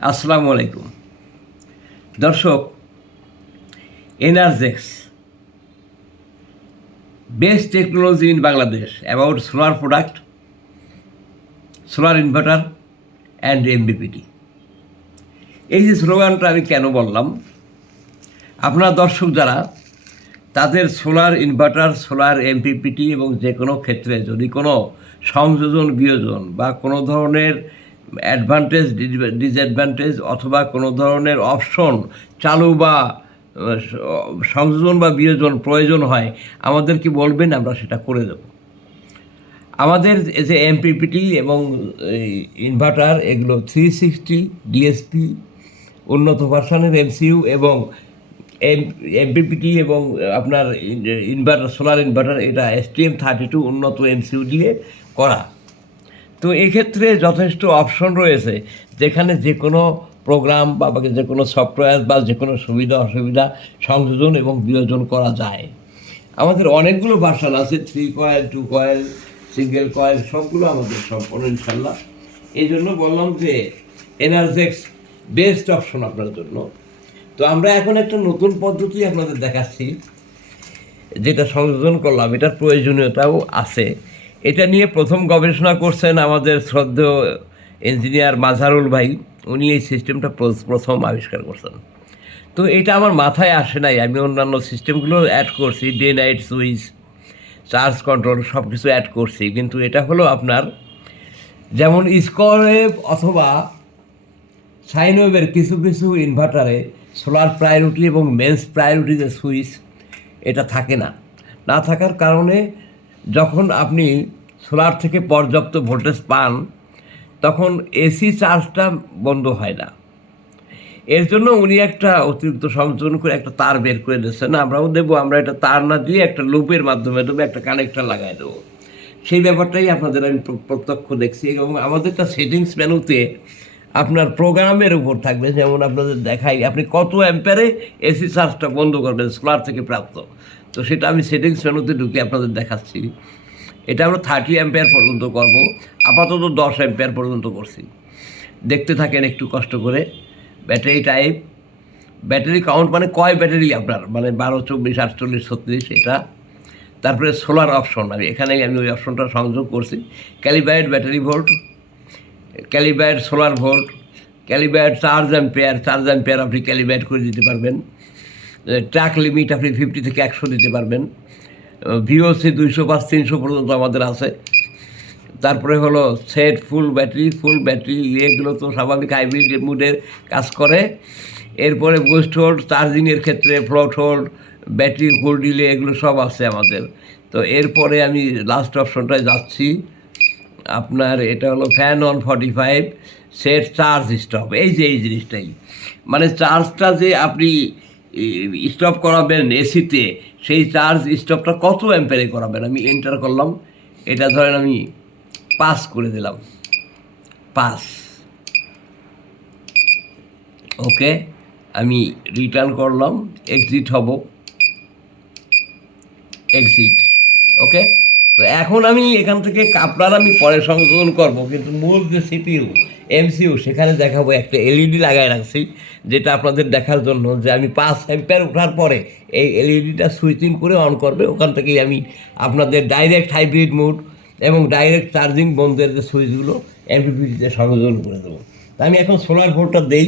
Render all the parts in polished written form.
আসসালামু আলাইকুম দর্শক। Energex best technology in Bangladesh about solar product, solar inverter and MPPT. এই যে স্লোগানটা আমি কেন বললাম, আপনারা দর্শক যারা তাদের সোলার ইনভার্টার, সোলার এমপিপিটি এবং যে কোনো ক্ষেত্রে যদি কোনো সংযোজন বিয়োজন বা কোনো ধরনের অ্যাডভান্টেজ ডিসঅ্যাডভান্টেজ অথবা কোনো ধরনের অপশন চালু বা সংযোজন বা বিয়োজন প্রয়োজন হয়, আমাদেরকে বলবেন, আমরা সেটা করে দেব। আমাদের যে এমপিপিটি এবং ইনভার্টার এগুলো 360 ডিএসপি উন্নত ভার্সানের এমসিইউ এবং এমপিপিটি এবং আপনার ইনভার্টার, সোলার ইনভার্টার, এটা STM32 উন্নত এমসিইউ দিয়ে করা। তো এক্ষেত্রে যথেষ্ট অপশন রয়েছে, যেখানে যে কোনো প্রোগ্রাম বা যে কোনো সফটওয়্যার বা যে কোনো সুবিধা অসুবিধা সংযোজন এবং বিয়োজন করা যায়। আমাদের অনেকগুলো ভার্সান আছে, 3 কয়েল, 2 কয়েল, সিঙ্গেল কয়েল, সবগুলো আমাদের সম্পূর্ণ ইনশাল্লাহ। এই জন্য বললাম যে এনার্জেক্স বেস্ট অপশন আপনার জন্য। তো আমরা এখন একটা নতুন পদ্ধতি আপনাদের দেখাচ্ছি, যেটা সংযোজন করলাম, এটার প্রয়োজনীয়তাও আছে। এটা নিয়ে প্রথম গবেষণা করছেন আমাদের শ্রদ্ধেয় ইঞ্জিনিয়ার মাঝারুল ভাই। উনি এই সিস্টেমটা প্রথম আবিষ্কার করছেন। তো এটা আমার মাথায় আসে নাই, আমি অন্যান্য সিস্টেমগুলো অ্যাড করছি, day night switch, charge control সব কিছু অ্যাড করছি, কিন্তু এটা হলো আপনার যেমন স্কোয়ারওয়েভ অথবা সাইনওয়েভের কিছু কিছু ইনভার্টারে সোলার প্রায়োরিটি এবং মেন্স প্রায়োরিটি যে সুইচ, এটা থাকে না। না থাকার কারণে যখন আপনি সোলার থেকে পর্যাপ্ত ভোল্টেজ পান, তখন এসি চার্জটা বন্ধ হয় না। এর জন্য উনি একটা অতিরিক্ত সংযোজন করে একটা তার বের করে দিচ্ছেন, আমরাও দেবো। আমরা এটা তার না দিয়ে একটা লুপের মাধ্যমে দেবো, একটা কানেক্টর লাগাই দেবো। সেই ব্যাপারটাই আপনাদের আমি প্রত্যক্ষ দেখছি। এবং আমাদেরটা সেটিংস মেনুতে আপনার প্রোগ্রামের উপর থাকবে, যেমন আপনাদের দেখাই আপনি কত অ্যাম্পিয়ারে এসি চার্জটা বন্ধ করবেন সোলার থেকে প্রাপ্ত। তো সেটা আমি সেটিংস মেনুতে ঢুকে আপনাদের দেখাচ্ছি। এটা আমরা 30 অ্যাম্পিয়ার পর্যন্ত করব, আপাতত 10 অ্যাম্পিয়ার পর্যন্ত করছি। দেখতে থাকেন একটু কষ্ট করে। ব্যাটারি টাইপ, ব্যাটারি কাউন্ট মানে কয় ব্যাটারি আপনার, মানে 12, 24, 48, 36 এটা। তারপরে সোলার অপশন, আমি ওই অপশনটা সংযোগ করছি। Calibrate battery volt, calibrate solar volt, calibrate charge ampere আপনি ক্যালিব্রাইড করে দিতে পারবেন। ট্র্যাক লিমিট আপনি 50 থেকে 100 দিতে পারবেন। VOC 205, 300 পর্যন্ত আমাদের আছে। তারপরে হলো সেট ফুল ব্যাটারি, এগুলো তো স্বাভাবিক হাইব্রিড মুডের কাজ করে। এরপরে বুস্ট হোল্ড, চার্জিংয়ের ক্ষেত্রে float hold, battery hold delay, এগুলো সব আছে আমাদের। তো এরপরে আমি লাস্ট অপশনটায় যাচ্ছি, আপনার এটা হলো fan on 45, set charge stop. এই যে এই জিনিসটাই, মানে চার্জটা যে আপনি স্টপ করাবেন এসিতে, সেই চার্জ স্টপটা কত অ্যাম্পিয়ারে করাবেন। আমি এন্টার করলাম, এটা ধরেন আমি 5 করে দিলাম, 5। ওকে, আমি রিটার্ন করলাম, এক্সিট হব, এক্সিট। ওকে, তো এখন আমি এখান থেকে আপনার আমি পরে সংশোধন করব, কিন্তু মূল যে CPU MCU সেখানে দেখাবো একটা এলইডি লাগাই রাখছি, যেটা আপনাদের দেখার জন্য যে আমি 5 অ্যাম্পিয়ার ওঠার পরে এই এলইডিটা সুইচিং করে অন করবে। ওখান থেকেই আমি আপনাদের ডাইরেক্ট হাইব্রিড মোড এবং ডাইরেক্ট চার্জিং বন্ধের যে সুইচগুলো এমপিপিটিতে সংযোজন করে দেবো। আমি এখন সোলার ভোল্টটা দেই,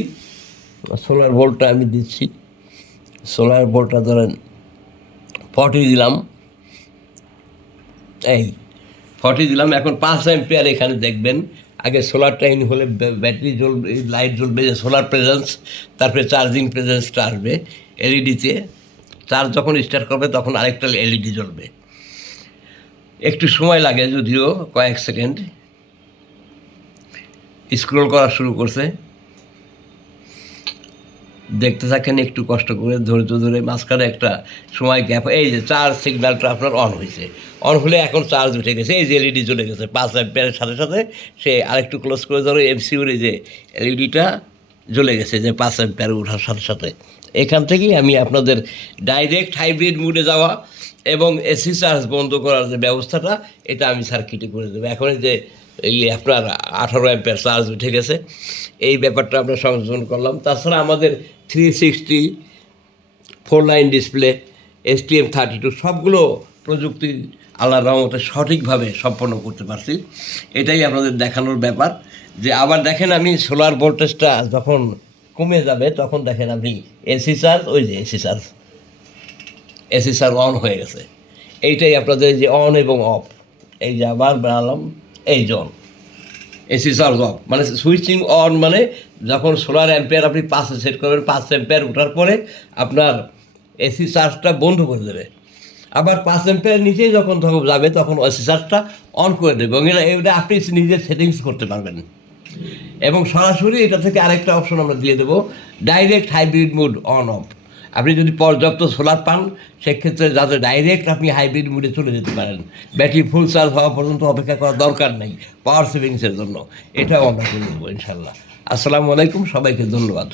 সোলার ভোল্টটা আমি দিচ্ছি। সোলার ভোল্টটা ধরেন 40 দিলাম, এই 40 দিলাম। এখন 5 অ্যাম্পিয়ার এখানে দেখবেন। আগে সোলারটা ইন হলে ব্যাটারি জ্বলবে, লাইট জ্বলবে, যে সোলার প্রেজেন্স, তারপরে চার্জিং প্রেজেন্সটা আসবে এলইডিতে। চার্জ যখন স্টার্ট করবে তখন আরেকটা এলইডি জ্বলবে। একটু সময় লাগে, যদিও কয়েক সেকেন্ড। স্ক্রল করা শুরু করছে, দেখতে থাকেন একটু কষ্ট করে, ধৈর্য ধরে। মাঝখানে একটা সময় গ্যাপ, এই যে চার্জ সিগন্যালটা আপনার অন হয়েছে, অন হলে এখন চার্জ উঠে গেছে। এই যে এলইডি চলে গেছে 5 অ্যাম্পিয়ারের সাথে সাথে। সে আরেকটু ক্লোজ করে ধরো, এমসিউর এই যে এলইডিটা জ্বলে গেছে যে 5 অ্যাম্পিয়ার ওঠার সাথে সাথে। এখান থেকেই আমি আপনাদের ডাইরেক্ট হাইব্রিড মুডে যাওয়া এবং এসি চার্জ বন্ধ করার যে ব্যবস্থাটা, এটা আমি সার্কিটে করে দেবো। এখন যে এই আপনার 18 অ্যাম্পিয়ার চার্জ উঠে গেছে। এই ব্যাপারটা আমরা সংযোজন করলাম। তাছাড়া আমাদের 360 4 লাইন ডিসপ্লে, STM32 সবগুলো প্রযুক্তি আল্লাহর রহমতে সঠিকভাবে সম্পন্ন করতে পারছি। এটাই আপনাদের দেখানোর ব্যাপার। যে আবার দেখেন, আমি সোলার ভোল্টেজটা যখন কমে যাবে তখন দেখেন আপনি এসি চার্জ, ওই যে এসি চার্জ অন হয়ে গেছে। এইটাই আপনাদের যে অন এবং অফ, এই যে আবার বানালাম, এই যে অন, এসি চার্জ অফ মানে সুইচিং অন, মানে যখন সোলার অ্যাম্পিয়ার আপনি 5-এ সেট করবেন, 5 অ্যাম্পিয়ার ওঠার পরে আপনার এসি চার্জটা বন্ধ করে দেবে। আবার 5 অ্যাম্পিয়ার নিচেই যখন যাবে তখন এসি চার্জটা অন করে দেবে, এবং এটা আপনি নিজের সেটিংস করতে পারবেন। এবং সরাসরি এটা থেকে আরেকটা অপশন আমরা দিয়ে দেবো, direct hybrid mode on of. আপনি যদি পর্যাপ্ত সোলার পান সেক্ষেত্রে যাতে ডাইরেক্ট আপনি হাইব্রিড মোডে চলে যেতে পারেন, ব্যাটারি ফুল চার্জ হওয়া পর্যন্ত অপেক্ষা করার দরকার নেই পাওয়ার সেভিংসের জন্য। এটাও আমরা করে দেবো ইনশাল্লাহ। আসসালামু আলাইকুম, সবাইকে ধন্যবাদ।